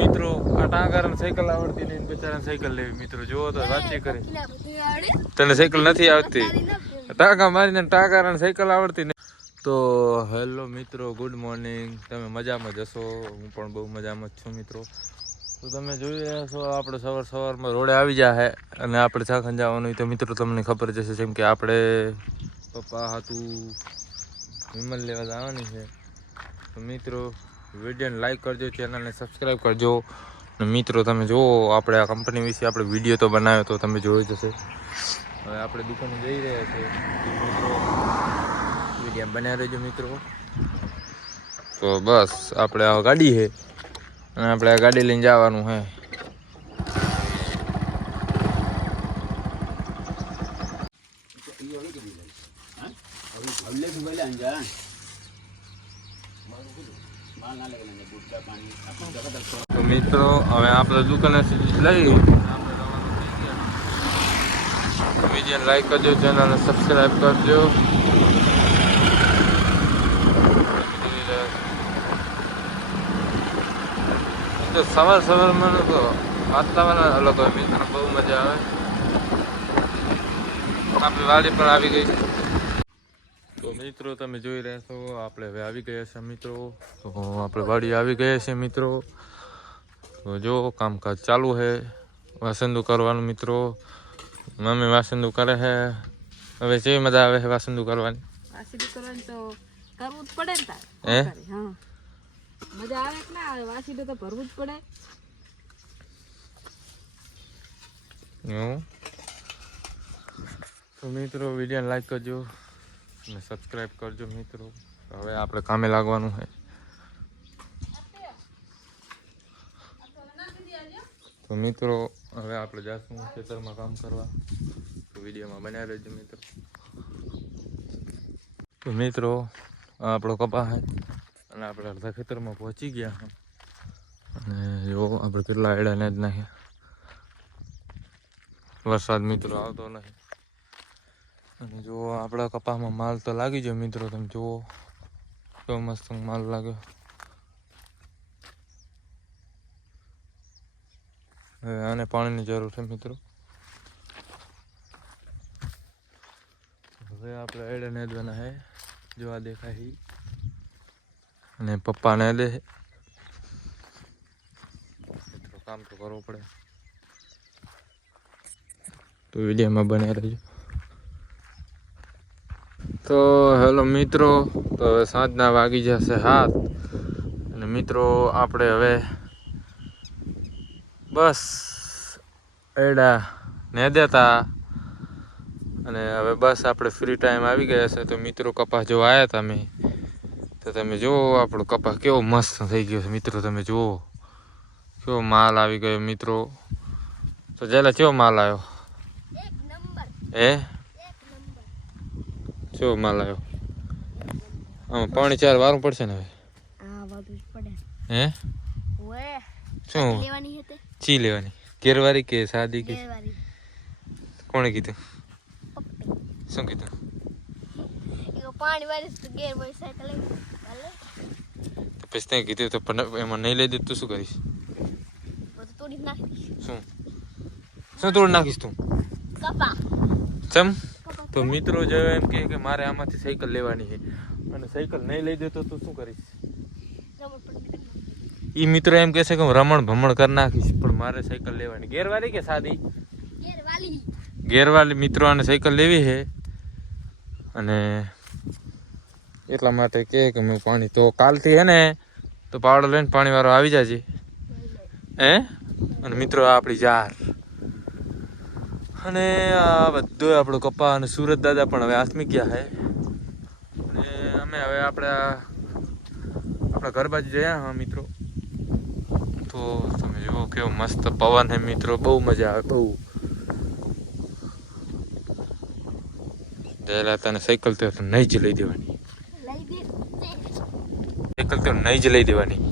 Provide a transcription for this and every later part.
મિત્રો આ ટાંગારાને સાયકલ આવડતી નહીં, બિચારાને સાયકલ લેવી. મિત્રો જોવો તો વાતચીત કરે, તને સાયકલ નથી આવડતી, ટાંગા મારીને ટાંગારાને સાયકલ આવડતી નહીં. તો હેલો મિત્રો, ગુડ મોર્નિંગ. તમે મજામાં જશો, હું પણ બહુ મજામાં જ છું મિત્રો. તો તમે જોઈ રહ્યા છો આપણે સવારમાં રોડે આવી જાય અને આપણે ચાખણ જવાનું. તો મિત્રો તમને ખબર જ હશે, જેમ કે આપણે પપ્પા હતું વિમલ લેવા જવાની છે. તો મિત્રો વિડીયોને લાઈક કરજો, ચેનલને સબસ્ક્રાઈબ કરજો. અને મિત્રો તમે જુઓ, આપણે આ કંપની વિશે આપણે વિડીયો તો બનાવ્યો તો તમે જોઈ જશે. હવે આપણે દુકાને જઈ રહ્યા છીએ મિત્રો, વિડીયો બનાવી રહેજો મિત્રો. તો બસ આપણે આ ગાડી છે અને આપણે આ ગાડી લઈને જવાનું છે. તો મિત્રો હવે આપણે દુકાને લઈ વિડીયો લાઈક કરજો, ચેનલને સબસ્ક્રાઈબ કરજો. તો સવારમાં તો વાતાવરણ અલગ હોય મિત્રો, બહુ મજા આવે. આપણી વાડી પણ આવી ગઈ. તો મિત્રો તમે જોઈ રહ્યા છો આપણે હવે આવી ગયા છે મિત્રો. તો આપણે વાડી આવી ગયા છે મિત્રો. તો જો કામકાજ ચાલુ છે, વાસંદુ કરવાનું મિત્રો. મમ્મી વાસંદુ કરે છે. હવે કેવી મજા આવે છે વાસંદુ કરવાની? વાસંદુ કરવાની તો કરવું જ પડે ને તાર. હા મજા આવે કે ના આવે? વાસંદુ તો ભરવું જ પડે. તો મિત્રો વિડીયો લાઈક કરજો અને સબસ્ક્રાઈબ કરજો મિત્રો. હવે આપણે કામે લાગવાનું છે. તો મિત્રો હવે આપણે જાશું ખેતરમાં કામ કરવા. તો વિડીયોમાં બનાવી રહેજો મિત્રો. તો મિત્રો આ આપણો કપા છે અને આપણે અડધા ખેતરમાં પહોંચી ગયા છે. અને જો આપણે કેટલા એડા ને જ નાખ્યા. વરસાદ મિત્રો આવતો નથી. અને જો આપણા કપામાં માલ તો લાગી ગયો મિત્રો. તમે જુઓ કેવો મસ્ત માલ લાગ્યો. હવે આને પાણીની જરૂર છે મિત્રો. હવે આપણે એડે નેદવાના છે. જો આ દેખાય અને પપ્પાને દે મિત્રો, કામ તો કરવું પડે. તો વિડીયોમાં બને રહેજો. તો હેલો મિત્રો, તો હવે સાંજના વાગી જશે 7 અને મિત્રો આપણે હવે બસ એડા ને દેતા અને હવે બસ આપણે ફ્રી ટાઈમ આવી ગયા છે. તો મિત્રો કપાસ જો આવ્યા તમે, તો તમે જુઓ આપણો કપાસ કેવો મસ્ત થઈ ગયો છે મિત્રો. તમે જુઓ કેવો માલ આવી ગયો મિત્રો. તો જેલા કેવો માલ આવ્યો? કેવો માલ આવ્યો? આમાં પાણી 4 વારવું પડશે ને હવે? હે શું ચી લેવાની? કેરવારી કે સાદી કે? કોણે કીધું? શું કીધું? પછી ત્યાં કીધું તો એમાં નહીં લઈ દે તું શું કરીશ? શું તોડી નાખીશ તું? ચમ તો મિત્રો જો એમ કે મારે આમાંથી સાયકલ લેવાની છે અને સાયકલ નહીં લઈ દેતો તો શું કરીશ? એ મિત્રો એમ કહેશે કે હું રમણ ભમણ કરી નાખીશ, પણ મારે સાયકલ લેવાની. ગેરવાળી કે સાદી? ગેરવાળી મિત્રો. આને સાયકલ લેવી છે અને એટલા માટે કહે કે મેં પાણી તો કાલથી હે ને તો પાવડો લઈને પાણીવાળો આવી જાજે હે. અને મિત્રો આ આપણી જાર અને આ બધું આપણું કપા અને સુરત દાદા પણ હવે આથમી ગયા છે. અને અમે હવે આપણા ઘર બાજુ જયા હા મિત્રો. તો તમે જુઓ કેવો મસ્ત પવન છે મિત્રો, બહુ મજા આવે બહુ. જયલા તને સાયકલ તો નહીં જ લઈ દેવાની, સાયકલ તો નહીં જ લઈ દેવાની.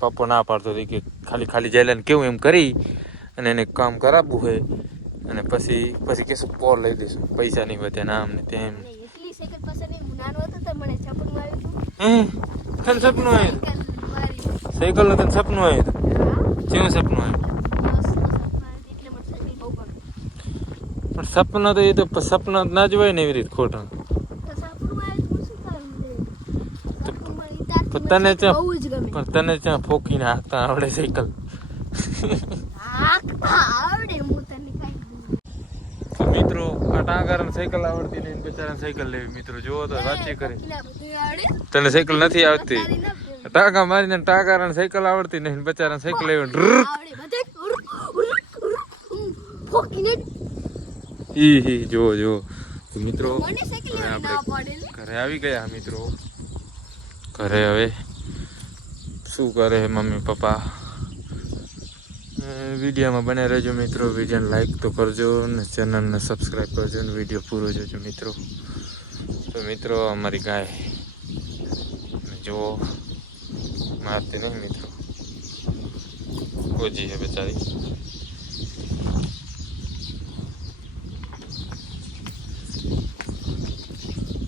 પપ્પો ના પાડતો હતો કે ખાલી જયલાને કેવું એમ કરી અને એને કામ કરાવવું હોય અને પછી કહેશું પોર લઈ દઈશું, પૈસા નહીં વધે ને આમ ને તેમ. તને સપનું આવ્યું? સાયકલ નું તને સપનું આવ્યું કેવું સપનું આવ્યું પણ સપના તો એ તો સપના ના જ હોય ને એવી રીતે ખોટા તને ત્યાં ફોકીને હાંકતા આવડે સાયકલ તો મિત્રો આ ટાંગારાને સાયકલ આવડતી નહીં બિચારાને સાયકલ લેવી મિત્રો જોવો તો વાતચીત કરી તને સાયકલ નથી આવડતી ટાંકા મારીને ટાંગારાને સાયકલ આવડતી નહીં બિચારાને સાયકલ લેવી ઈ જો મિત્રો ઘરે આવી ગયા મિત્રો ઘરે હવે શું કરે મમ્મી પપ્પા વિડીયોમાં બને રહેજો મિત્રો વિડીયોને લાઈક તો કરજો ને ચેનલને સબસ્ક્રાઈબ કરજો ને વિડીયો પૂરો જોજો મિત્રો તો મિત્રો અમારી ગાય જો મારતી નહીં મિત્રો કોજી છે બેચારી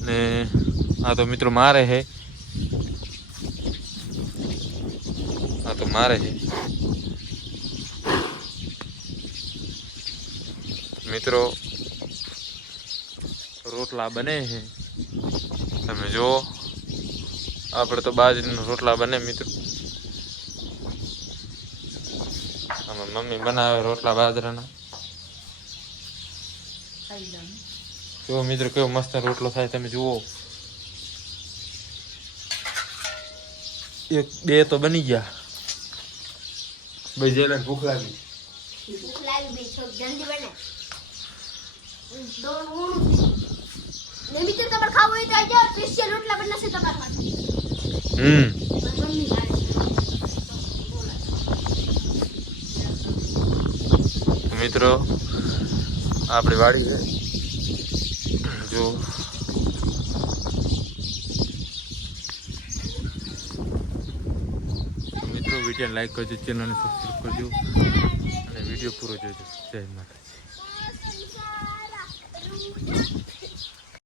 ને આ તો મિત્રો મારે હે મિત્રો રોટલા બને છે તમે જો આપણે તો બાજરીના રોટલા બને મિત્રો આમાં મમ્મી બનાવે રોટલા બાજરાના જો મિત્રો કેવો મસ્ત રોટલો થાય તમે જુઓ એક બે તો બની ગયા ભાઈ જેને ભૂખ લાગી ભાઈ છોક જલ્દી બને દોન ઓણું ને મિત્ર તમારે ખાવું હોય તો આ જાવ સ્પેશિયલ રોટલા બનાવશે તમારા માટે મિત્રો આપણી વાડી છે જો મિત્રો વિડીયો લાઈક કરજો ચેનલને સબસ્ક્રાઈબ કરજો અને વિડીયો પૂરો જોજો જય માતાજી